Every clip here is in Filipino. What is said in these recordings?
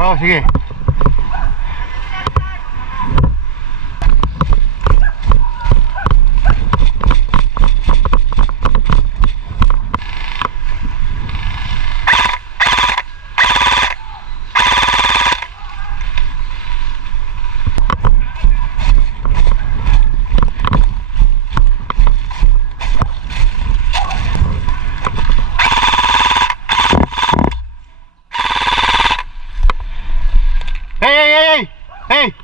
Oh, sige. Hey!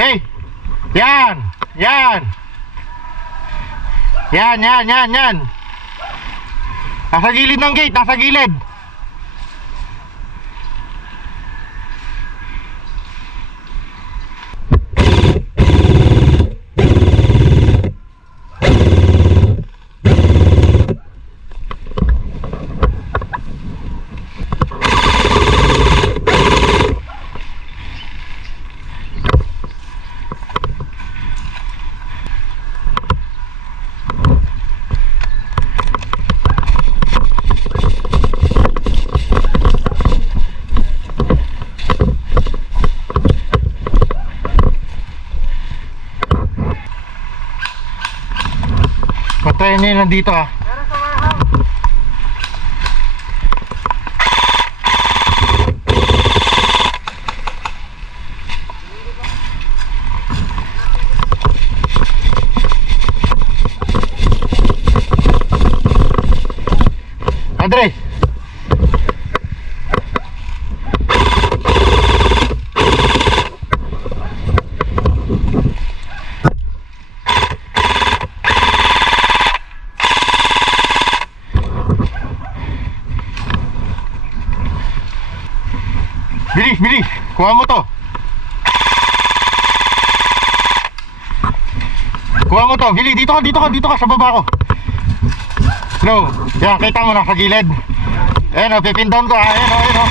Hey! Yan! Yan! Yan! Nasa gilid ng gate, nasa gilid. Patayin niya nandito ah. Meron sa warehouse. Andre! Bilis! Kuha mo to! Bilis! Dito ka sa baba ko! Slow! Yan, kita mo na sa gilid. Ayan o, pipindown ko ha. Ayan o.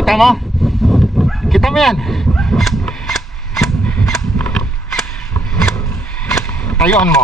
Kita mo? Kita mo yan. Tayuan mo.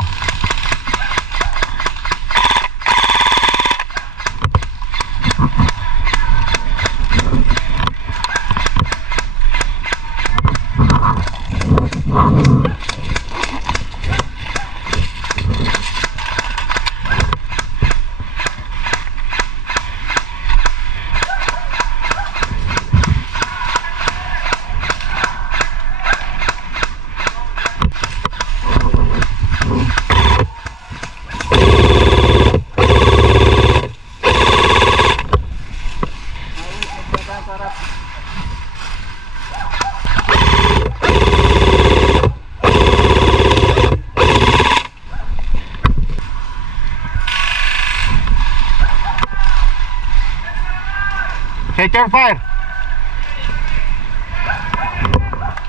Set your fire.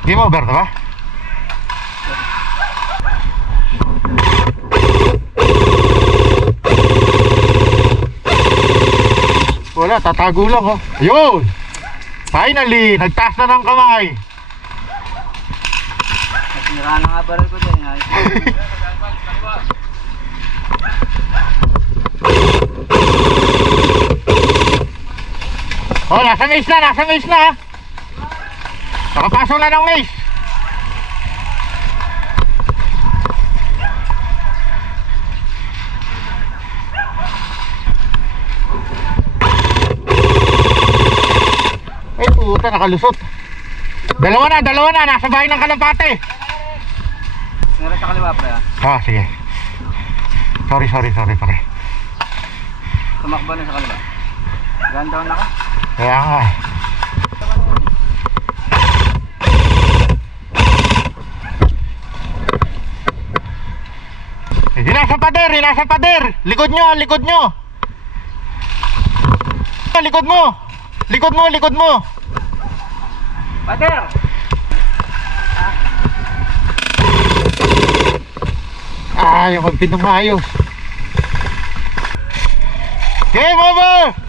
Game over, diba? Wala, tatago lang oh. Yun! Finally, nagtaas na ng kamay. Sinira na nga baril ko dyan. Oh, nasa maze na. Nakapasok na ng maze. Ay puta, nakalusot. Dalawa na, nasa bahay ng kalapate. Meron sa kaliwa pre. Ah, sige. Sorry pare. Tumakbo na sa kaliwa. Gun down na ka? Kaya nga eh. Nasa pader. Likod nyo. Likod mo. Pader! Yung magpinong maayos. Game over!